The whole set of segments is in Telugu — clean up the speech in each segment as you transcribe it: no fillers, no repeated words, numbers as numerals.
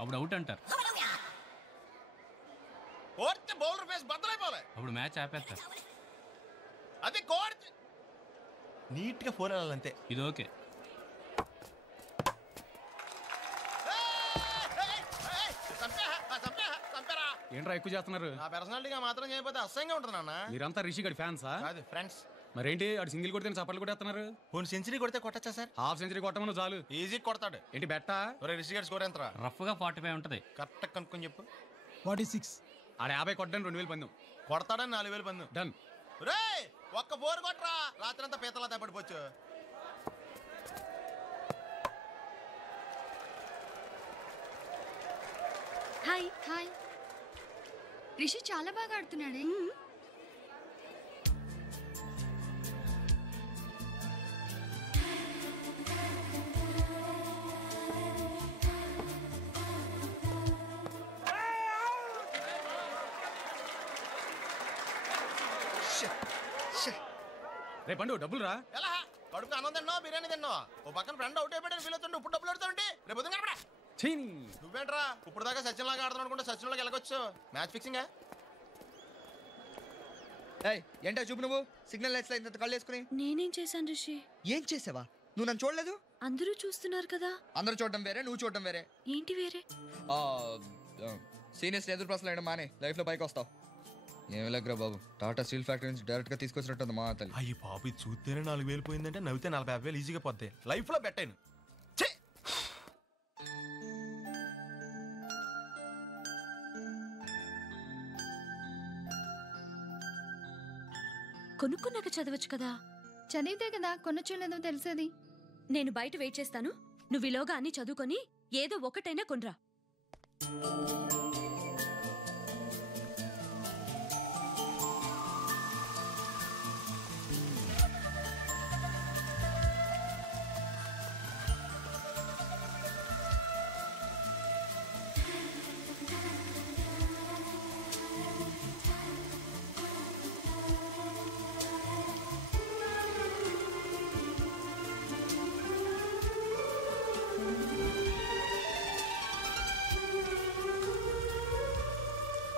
అప్పుడు అవుట్ అంటారు. బౌలర్ ఫేస్ బద్దలైపోలే, అప్పుడు మ్యాచ్ ఆపేస్తారు. అది కోర్ట్ నీట్ గా 4 వెళ్ళాలంతే. ఇది ఓకే. ఏంట్రా ఎక్కువ చేస్తున్నారు? నా పర్సనాలిటీగా మాత్రం చేయకపోతే అసహ్యంగా ఉంటుంది నాన్న. మీరంతా రిషి గడి ఫ్యాన్సా? కాదు, ఫ్రెండ్స్. మరేంటి ఆడు సింగిల్ కొడితే చప్పట్లు కొట్టేస్తున్నారు? పోనీ సెంచరీ కొడితే కొట్టచ్చా సార్? హాఫ్ సెంచరీ కొట్టమను చాలు. ఈజీ కొడతాడు. ఏంటి బెట్టా? ఒరే రిషి గారి స్కోర్ ఎంతరా? రఫ్ గా 45 ఉంటది. కరెక్ట్ కనుక్కొని చెప్పు. 46. ఆడ 50 కొట్టడానికి 2000 పందెం. కొడతాడని 4000 పందెం. డన్. రే ఒక్క 4 కొట్టరా, రాత్రి అంతా పీతలా తప్పడిపోవచ్చు. Hi hi. రిషి చాలా బాగా ఆడుతున్నాడే. రే పండు డబ్బులు రా. ఎలా కడుపు అన్నం తిన్నావా బిర్యానీ తిన్నావా? ఓ పక్కన ఫ్రెండ్ అవుట్ అయిపోయాడు ఫీల్ అవుతుండే, ఇప్పుడు డబ్బులు పెడతావుంటే రేపు పొద్దున కనపడా. నువ్వేంట్రా ఇప్పుడు దాకా సచిన్ లాగా ఆడుతున్నావు అనుకుంటే సచిన్ లాగా వెళ్ళకొచ్చు. Match fixing. ఏంటో చూపు, నువ్వు సిగ్నల్ లైట్స్ ఇంత కళ్ళు వేసుకుని. నేనేం చేశాను రిషి? ఏం చేసావా? నువ్వు నన్ను చూడలేదు? అందరూ చూస్తున్నారు కదా. అందరూ చూడడం వేరే, నువ్వు చూడడం వేరే. ఏంటి వేరే? సీనియర్స్ ఎదురు ప్రశ్నలు వేయడం మానే, లైఫ్ లో పైకి వస్తావు. ఏమి లేకరా బాబు, టాటా స్టీల్ ఫ్యాక్టరీ నుంచి డైరెక్ట్ గా తీసుకొచ్చినట్టుంది మా తల్లి. అయ్యి బాబు, ఇది చూస్తేనే 4000 పోయిందంటే నవ్వితే 40,000 ఈజీగా పోతాయి. లైఫ్ లో పెట్టాను. కొనుక్కున్నాక చదవచ్చు కదా. చదివితే కదా కొనొచ్చో లేదో తెలిసేది. నేను బయట వెయిట్ చేస్తాను, నువ్వు ఈలోగా అన్ని చదువుకొని ఏదో ఒకటైనా కొనరా.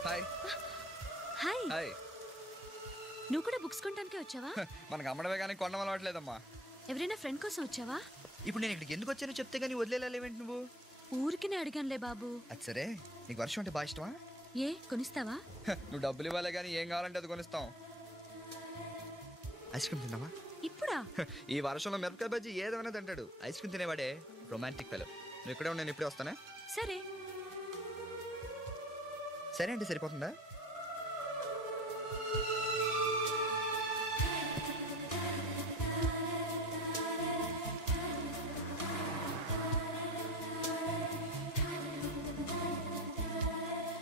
Hi hi. హాయ్. నువ్వు కూడా బుక్స్ కొనడానికే వచ్చావా? మనకు అమ్మడమే కానీ కొనడం అలవాట్లేదమ్మా. ఎవరైనా ఫ్రెండ్ కోసం వచ్చావా? ఇప్పుడు నేను ఇక్కడికి ఎందుకు వచ్చానో చెప్తే గానీ వదిలేలేవేంటి నువ్వు? ఊరికినే అడిగానులే బాబు. అది సరే, నీకు వర్షం అంటే బాగా ఇష్టమా? ఏ కొనిస్తావా? నువ్వు డబ్బులు ఇవ్వాలే కానీ ఏం కావాలంటే అది కొనిస్తాం. ఐస్ క్రీమ్ తిందామా? ఇప్పుడా? ఈ వర్షంలో మిరపకాయ బజ్జీ ఏదైనా తింటాడు. ఐస్ క్రీమ్ తినేవాడే రొమాంటిక్ ఫెలో. నువ్వు ఇక్కడే నేను ఇప్పుడే వస్తానా? సరే. సరే అంటే సరిపోతుందా?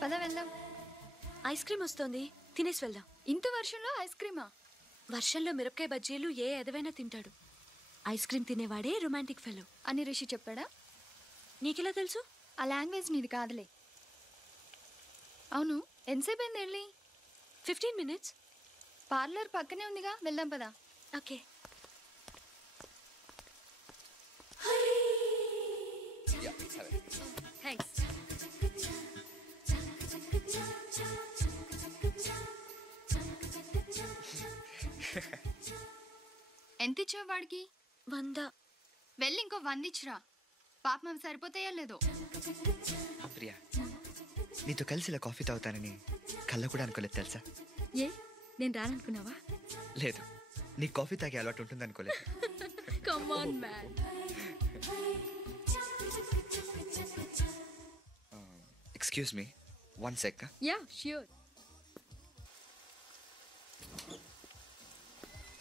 పద వెళ్దాం. ఐస్ క్రీమ్ వస్తోంది, తినేసి వెళ్దాం. ఇంత వర్షంలో ఐస్ క్రీమా? వర్షంలో మిరపకాయ బజ్జీలు ఏ ఎదవైనా తింటాడు. ఐస్ క్రీమ్ తినేవాడే రొమాంటిక్ ఫెలో అని రిషి చెప్పాడా? నీకెలా తెలుసు? ఆ లాంగ్వేజ్ నీది కాదులే. అవును, ఎంతసేపు అయింది వెళ్ళి? 15 minutes. పార్లర్ పక్కనే ఉందిగా, వెళ్దాం పదా. ఓకే. థ్యాంక్స్. ఎంత ఇచ్చావు వాడికి? 100. వెళ్ళి ఇంకో 100 ఇచ్చిరా. పాపం అవి సరిపోతాయో లేదో. ప్రియా, నీతో కలిసి ఇలా కాఫీ తాగుతానని కళ్ళ కూడా అనుకోలేదు తెలుసా? ఏ నేను రాననుకున్నావా? లేదు, నీ కాఫీ తాగే అలవాటు ఉంటుంది అనుకోలేదు. Come on man. Excuse me, 1 sec. Yeah sure.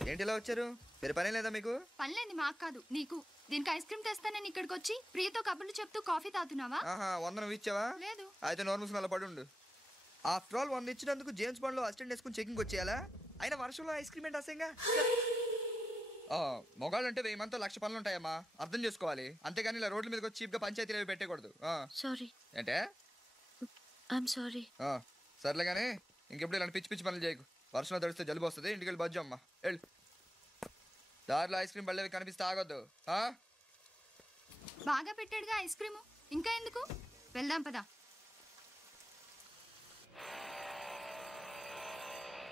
ఏంటి ఇలా వచ్చారు? వేరే పని లేదా మీకు? పనిలేంది మాకు కాదు నీకు. దీనికి ఐస్ క్రీమ్ తెస్తానని ఇక్కడికి వచ్చి ప్రియతో కబుర్లు చెప్తూ కాఫీ తాగుతున్నావా? 100 నువ్వు ఇచ్చావా? లేదు. అయితే నార్మల్స్ అలా పడుండు. ఆఫ్టర్ ఆల్ 100 ఇచ్చినందుకు జేమ్స్ బాండ్ లో అసిస్టెంట్ వేసుకుని చెకింగ్ వచ్చేయాలా? అయినా వర్షంలో ఐస్ క్రీమ్ ఏంటి అసహ్యంగా? మొగాళ్ళు అంటే 1000 మందితో 1,00,000 పనులు ఉంటాయమ్మా, అర్థం చేసుకోవాలి. అంతేగాని ఇలా రోడ్ల మీదకి వచ్చి చీప్ గా పంచాయతీలు అవి పెట్టకూడదు. సారీ. ఏంటే? I'm sorry. సర్లే కానీ ఇంకెప్పుడు ఇలాంటి పిచ్చి పిచ్చి పనులు చేయకు. వర్షంలో తడిస్తే జలుబు వస్తుంది. ఇంటికి వెళ్ళి బజ్జు అమ్మా. వెళ్ళు. దారిలో ఐస్ క్రీమ్ బళ్ళవి కనిపిస్తే ఆగొద్దు. బాగా పెట్టాడుగా ఐస్ క్రీము, ఇంకా ఎందుకు? వెళ్దాం పదా.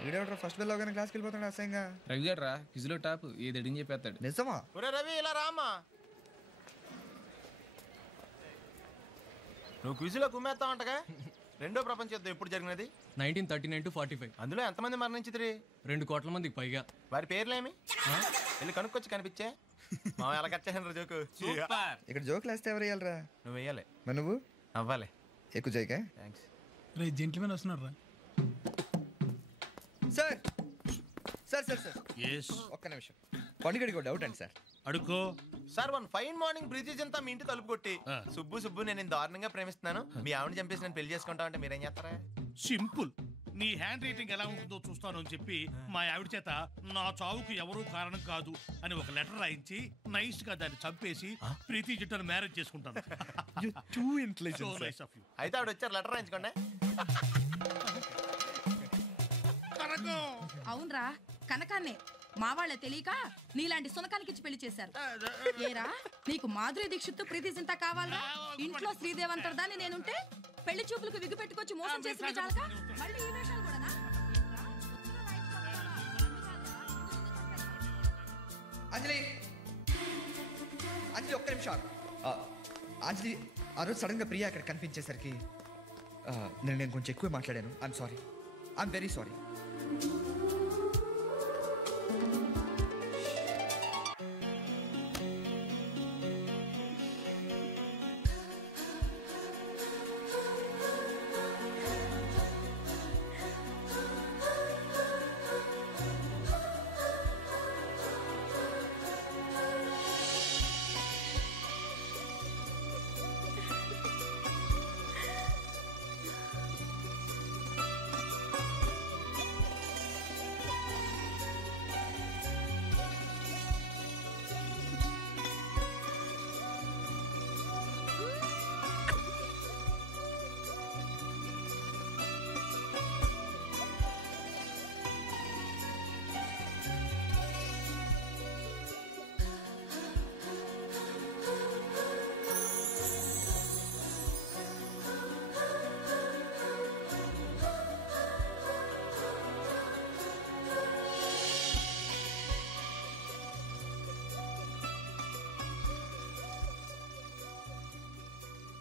వీడేవట్రా ఫస్ట్ బెల్ అవగానే క్లాస్కి వెళ్ళిపోతాడు అసహ్యంగా. రవి గారు రా క్విజ్లో టాప్ ఏది అడిగి చెప్పేస్తాడు. నిజమా? ఒరే రవి ఇలా రామ్మా. నువ్వు క్విజ్లో కుమ్మేస్తావంటగా. రెండో ప్రపంచ యుద్ధం ఎప్పుడు జరిగినది? 1939 to 45. అందులో ఎంతమంది మరణించిద్రి? 2 కోట్ల మందికి పైగా. వారి పేర్లేమి? వెళ్ళి కనుక్కొచ్చి కనిపించే. మా ఎలా కచ్చేసిన జోకు. సూపర్. ఇక్కడ జోకులు వేస్తే ఎవరు వేయాలరా? నువ్వు వేయాలి. మరి నువ్వు అవ్వాలి. ఎక్కువ చేయకా? థ్యాంక్స్. రే జెంట్మెన్ వస్తున్నారు రా. సార్ సార్ సార్ సార్ ఒక్క నిమిషం. పండుగడికి డౌట్ అండి సార్. అడుకో sir one fine morning bridges అంతా మీ ఇంటి తలుపు కొట్టి సుబ్బు నేను దారుణంగా ప్రేమిస్తున్నాను, మీ ఆవిడ చంపేసి నేను పెళ్లి చేసుకుంటా అంటే మీరేం చేస్తారా? సింపుల్. నీ హ్యాండ్ రైటింగ్ ఎలా ఉంటుందో చూస్తాను అని చెప్పి మా ఆవిడ చేత నా చావుకు ఎవరూ కారణం కాదు అని ఒక లెటర్ రాయించి నైస్ గా దాన్ని చంపేసి ప్రీతి జంటను మ్యారేజ్ చేసుకుంటాను. అయితే ఆవిడ వచ్చారు, లెటర్ రాయించుకోండి. అవునరా కనకాన్నే మా వాళ్ళ తెలియక నీలాంటి సునకానికి ఇచ్చి పెళ్లి చేశారు. ఏరా నీకు మాధురి దీక్షిత్ ప్రీతి జింత కావాలా? ఇంట్లో శ్రీదేవంతరదాన్ని నేనుంటే పెళ్లి చూపులకు విగ్గు పెట్టుకొచ్చి మోసం చేసింది చాలక మళ్ళీ ఈ వేషాలు కూడానా? అంజలి అంజలి ఒక్క నిమిషం. అంజలి ఆ రోజు సడన్ గా ప్రియా అక్కడ కనిపించేసరికి నేను కొంచెం ఎక్కువ మాట్లాడాను. I'm sorry, I'm very sorry.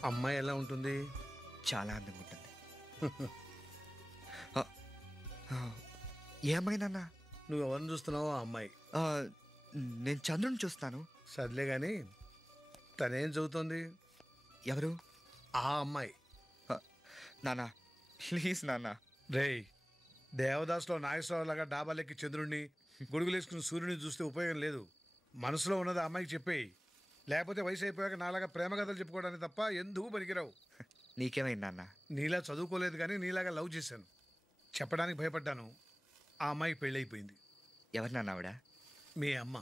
అమ్మాయి ఎలా ఉంటుంది? చాలా అందంగా ఉంటుంది. ఏ అమ్మాయి నాన్న? నువ్వు ఎవరిని చూస్తున్నావో ఆ అమ్మాయి. నేను చంద్రుని చూస్తాను. సర్లే గాని తనేం చదువుతుంది? ఎవరు? ఆ అమ్మాయి. నాన్న ప్లీజ్ నాన్న. రేయ్, దేవదాసులో నాగేశ్వరరావు లాగా డాబాలెక్కి చంద్రుడిని గొడుగులేసుకుని సూర్యుని చూస్తే ఉపయోగం లేదు. మనసులో ఉన్నది ఆ అమ్మాయికి చెప్పేయి. లేకపోతే వయసు అయిపోయాక నాలాగా ప్రేమ కథలు చెప్పుకోవడానికి తప్ప ఎందుకు పనికిరావు. నీకేమైంది నాన్న? నీలా చదువుకోలేదు కానీ నీలాగా లవ్ చేశాను. చెప్పడానికి భయపడ్డాను. ఆ అమ్మాయికి పెళ్ళైపోయింది. ఎవరు నాన్న ఆవిడ? మీ అమ్మ.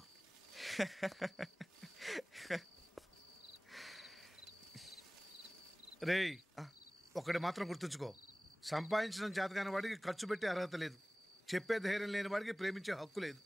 రేయ్, ఒకటి మాత్రం గుర్తుంచుకో, సంపాదించడం చేతకాని వాడికి ఖర్చు పెట్టే అర్హత లేదు, చెప్పే ధైర్యం లేని వాడికి ప్రేమించే హక్కు లేదు.